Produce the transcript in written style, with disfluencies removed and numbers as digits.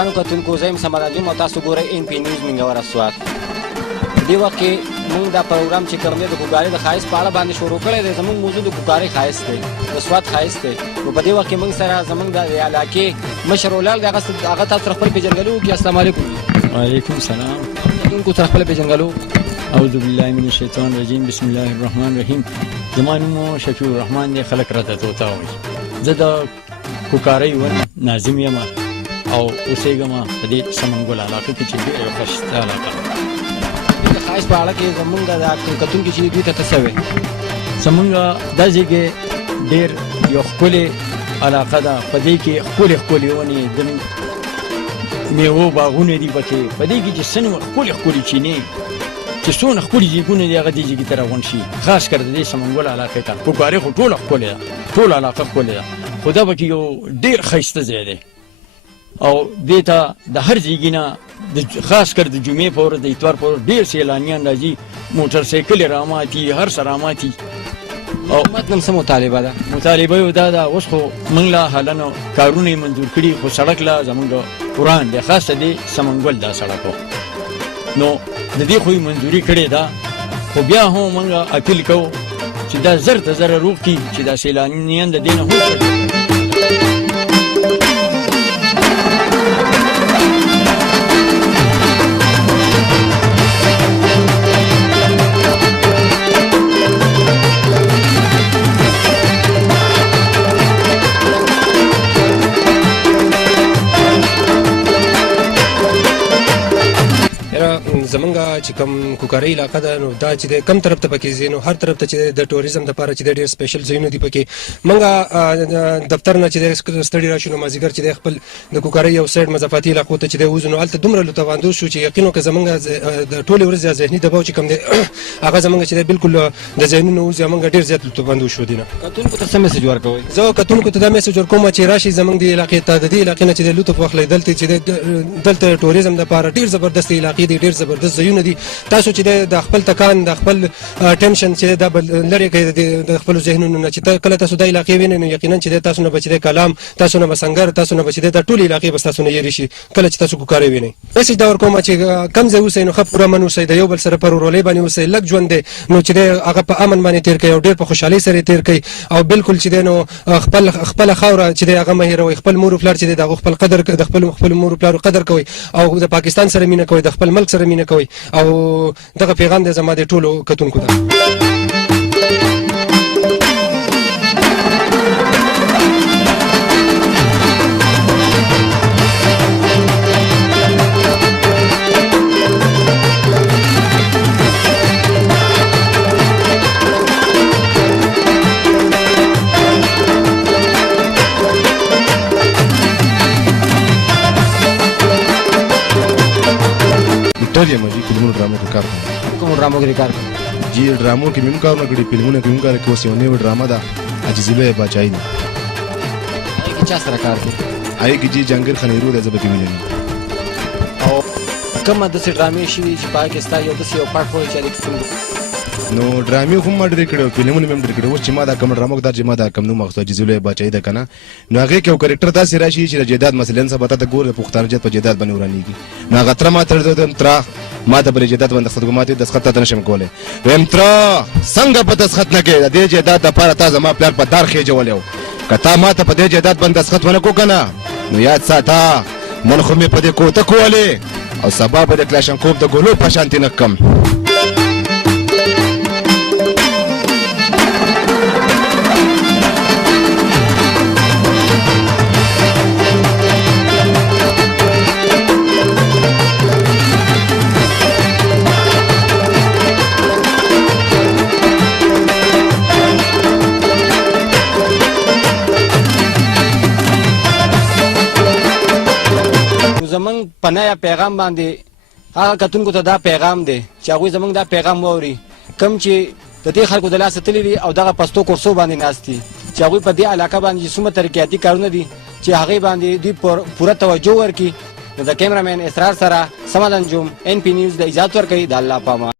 ګرانو کتونکو زه یم سمد انجم او تاسو ګورئ ان پی نیوز منګور اسوات. په دې وخت کې موږ دا پروګرام چې کوم دی د کوکارۍ د ښایست په اړه باندې شروع کړی دی. زموږ موضوع د کوکارۍ ښایست دی، د سوات ښایست دی. نو په دې وخت کې موږ سره زموږ د علاقې مشر ولاړ دی، هغه تاسو سره خپل پېژندګلوي وکړي. السلام علیکم. وعلیکم السلام. کتونکو سره خپل پېژندګلوي. اعوذ بالله من الشیطان الرجیم، بسم الله الرحمن الرحیم. زما نوم شفیع الرحمن دی، خلک راته طوطا وایي. زه د کوکارۍ ون ناظم یم او اوسېږم په دې سمنګل علاقه کې چې ډېره ښایسته علاقه ده. د ښایست په اړه کې زموږ د کتونکي چې دوی ته څه وایي؟ زموږ دا ځای کې ډېر یو ښکلې علاقه ده. په دې کې ښکلې ښکلې ونې د میوو باغونه دي پکې. په دې کې چې څنګه ښکلې ښکلې چینې چې څونه ښکلي ځایونه دي هغه دې ځای کې ته راغونډ شي. خاص کر د دې سمنګل علاقې ته کوکارۍ خو ټوله ښکلې ده، ټوله علاقه ښکلې ده، خو دا پکې یو ډېر ښایسته ځای دی او دې ته د هر ځای نه خاص کر د جمعې په ورځ د اتوار په ورځ ډېر سیلانیان راځي، موټر سایکلې راماتي، هر څه راماتي. او حکومت نن څه مطالبه ده؟ مطالبه یې دا ده اوس خو موږ له حالا نو کارونه یې منظور کړي، خو سړک له زموږ قرآن دی، خاصه د سمنګل دا سړک و نو د دې خو یې منظوري کړې ده. خو بیا هم موږ اپیل کوو چې دا زر ته زره روغ کړي چې دا سیلانیان د دې نه هم زمونږ چې کوم کوکارۍ علاقه ده نو دا چې د کم طرف ته پکې ځي، نو هر طرف ته چې د ټوریزم دپاره چې د ډېر سپیشل ځایونه دي پکې. موږ دفتر نه چې د ستړي راشو نو مازدیګر چې د خپل د کوکارۍ یو سایډ مضافاتي علاقو ته چې د وځو نو هلته دومره لطفاندوز شو چې یقین وکړه زمونږ د ټولې ورځې ذهني دباو چې کوم دی هغه زمونږ چې دی بالکل د ذهنونو وځي، موږ ډېر زیات لطفاندوز شو دي نه. کتونکو ته څه میسج ورکوئ؟ زه کتونکو ته دا میسج ورکوم چې راشي زمونږ د علاقې ته، د دې علاقې نه چې د لطف واخلئ. دلته چې دلته ټوریزم دپاره ډېر زبردست علاقې دي، ډېر زبردست ځایونه دي. تاسو چې د خپل تکان د خپل ټینشن چې دا لرې کوي د خپل ذهنونو نه، چې کله تاسو د علاقې وینئ نو یقینا چې تاسو نه بچ دی کلام، تاسو نه بسنګر، تاسو نه بچ دی د ټولې علاقې بس تاسو نه یری شي کله چې تاسو کوکارۍ وینئ. میسج دا ورکوم چې کم ځای اوسئ نو ښه پوره امن اوسئ، د یو بل سره په ورورولۍ باندې اوسئ، لږ ژوند دی نو چې دی هغه په امن باندې تېر کوئ او ډېر په خوشحالۍ سره یې تېر کوئ او بالکل چې دی نو خپله خاوره چې دی هغه مه هېروئ، خپل مور و پلار چې دی د هغو خپل قدر د خپل مور و پلارو قدر کوئ او د پاکستان سره مینه کوئ، د خپل ملک سره مینه کوئ. او دغه پیغام دی زما د ټولو کتونکو ته. یم جی فلمونو ډرامو کې کار کوم. کوم ډرامو کې کار کوم؟ جی ډرامو کې مې کارونه کړي، فلمونو کې مې کار کوي. اوس یو نوې ډرامه ده عجیزیلو بچای نه. هغې کې چا سره کار کوي؟ هغې کې جی جنګل خنیرو دی، زه به کې وینم. او کومه داسې ډرامې شوي چې په هغې کې ستا یو داسې یو پارټ وایي چې هغې کې څنګه؟ نو ډرامې خو ما ډېرې کړې او فلمونه مې هم ډېر کړي. اوس چې ما دا کوم ډرامه دا چې ما دا کوم نوم اخیستو عجیزیلو بچای ده که نه، نو هغې کې یو کرکټر داسې راشي چې د جیداد مثلا سبا ته ګورې د پښتانه جت په جیداد باندې ورانېږي. نو هغه تره ما تر تره ما ته پر جیداد باندې دستخط کوم، دستخط ته نشم کولی. ویم تره څنګه په دستخط نه کوې؟ د دې جیداد دپاره تا زما پلار په دار خېجولی و، که تا ما ته په دې جیداد باندې دستخط ونه کړو که نه نو یاد ساته نن خو مې په دې کوته کولې او سبا به د کلاشنکوف د ګلو په شانتې نه کړم. زمونږ په نیا پیغام باندې هغه کتونکو ته دا پیغام دی چې هغوی زمونږ دا پیغام واوري، کوم چې د دې خلکو د لاسه تللي دي او دغه پستو کورسو باندې ناست دي، چې هغوی په دې علاقه باندې چې څومره ترقیاتي کارونه دي چې هغې باندې دوی پوره توجه ورکړي. نو د کیمرامین اسرار سره سمد انجم ان پی نیوز د اجازت ورکوي. د الله په امان.